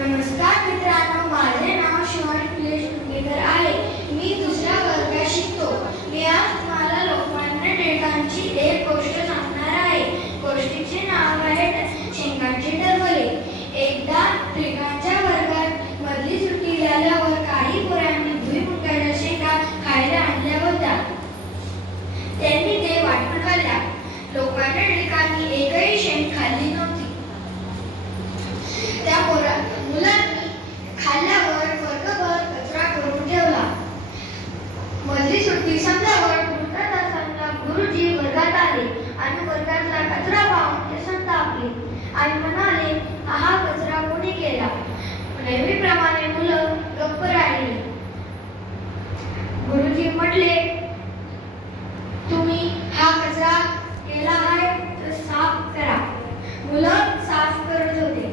नमस्कार मित्रांनो, माझे नाव शिवानी निलेश कुंडेकर आहे. मी दुसऱ्या वर्गात शिकतो. मी आज तुम्हाला लोकमान्य टिळकांची एक गोष्ट सांगणार आहे. गोष्टीचे नाव आहे शेंगांचे टरफले. एकदा टिळकांच्या वर्गात मधली सुट्टी झाल्यावर काही पोरांनी भुईमुगाच्या शेंगा खायला आणल्या होत्या. त्यांनी ते वाटून खाल्ल्या. लोकमान्य टिळकांनी एकही शेंग खाल्ली नव्हती. त्या मुलांनी खाल्ल्यावर वर्गभर कचरा करून ठेवला. मधली सुट्टी संपल्यावर दुसऱ्या तासाला गुरुजी वर्गात आले आणि वर्गातला कचरा पाहून ते संतापले आणि म्हणाले, हा कचरा कोणी केला? नेहमीप्रमाणे मुलं गप्प राहिली. गुरुजी म्हटले, तुम्ही हा कचरा केला आहे तर साफ करा. मुलं साफ करत होते.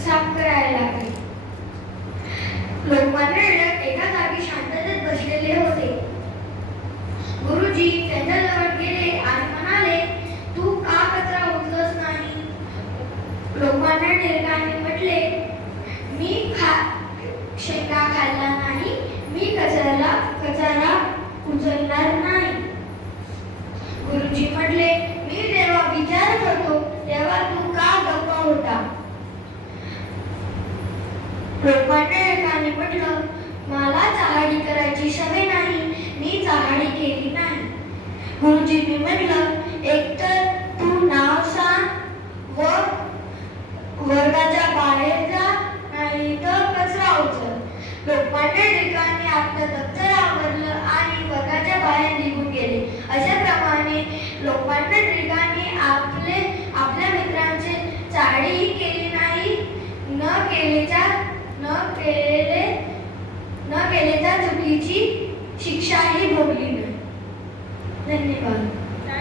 साफ करायला लागले. लोकमान्य टिळक एका जागी शांततेत बसलेले होते. गुरुजी त्यांच्याजवळ गेले आणि म्हणाले, तू का कचरा उचलत नाही? लोकमान्य टिळकांनी म्हटले, मी शेंगा खाल्ला नाही, मी कचरा उचलणार नाही. गुरुजी म्हटले, मी जेव्हा विचार करतो तेव्हा तू का गप्प होता? लोकमान्य टिळकांनी म्हटलं, मला चहाडी करायची सवय नाही, मी चहाडी केली नाही. गुरुजींनी म्हटलं, एकतर तू नाव सांग व वर्गाच्या बाहेर जा, नाही तर कचरा उचल. लोकमान्य टिळकांनी आपलं दप्तर आवरलं आणि वर्गाच्या बाहेर निघून गेले. अशाप्रमाणे लोकमान्य टिळकांनी आपल्या मित्रांची चाळीही केली नाही, न केलेल्या चुकीची शिक्षाही भोगली नाही. धन्यवाद.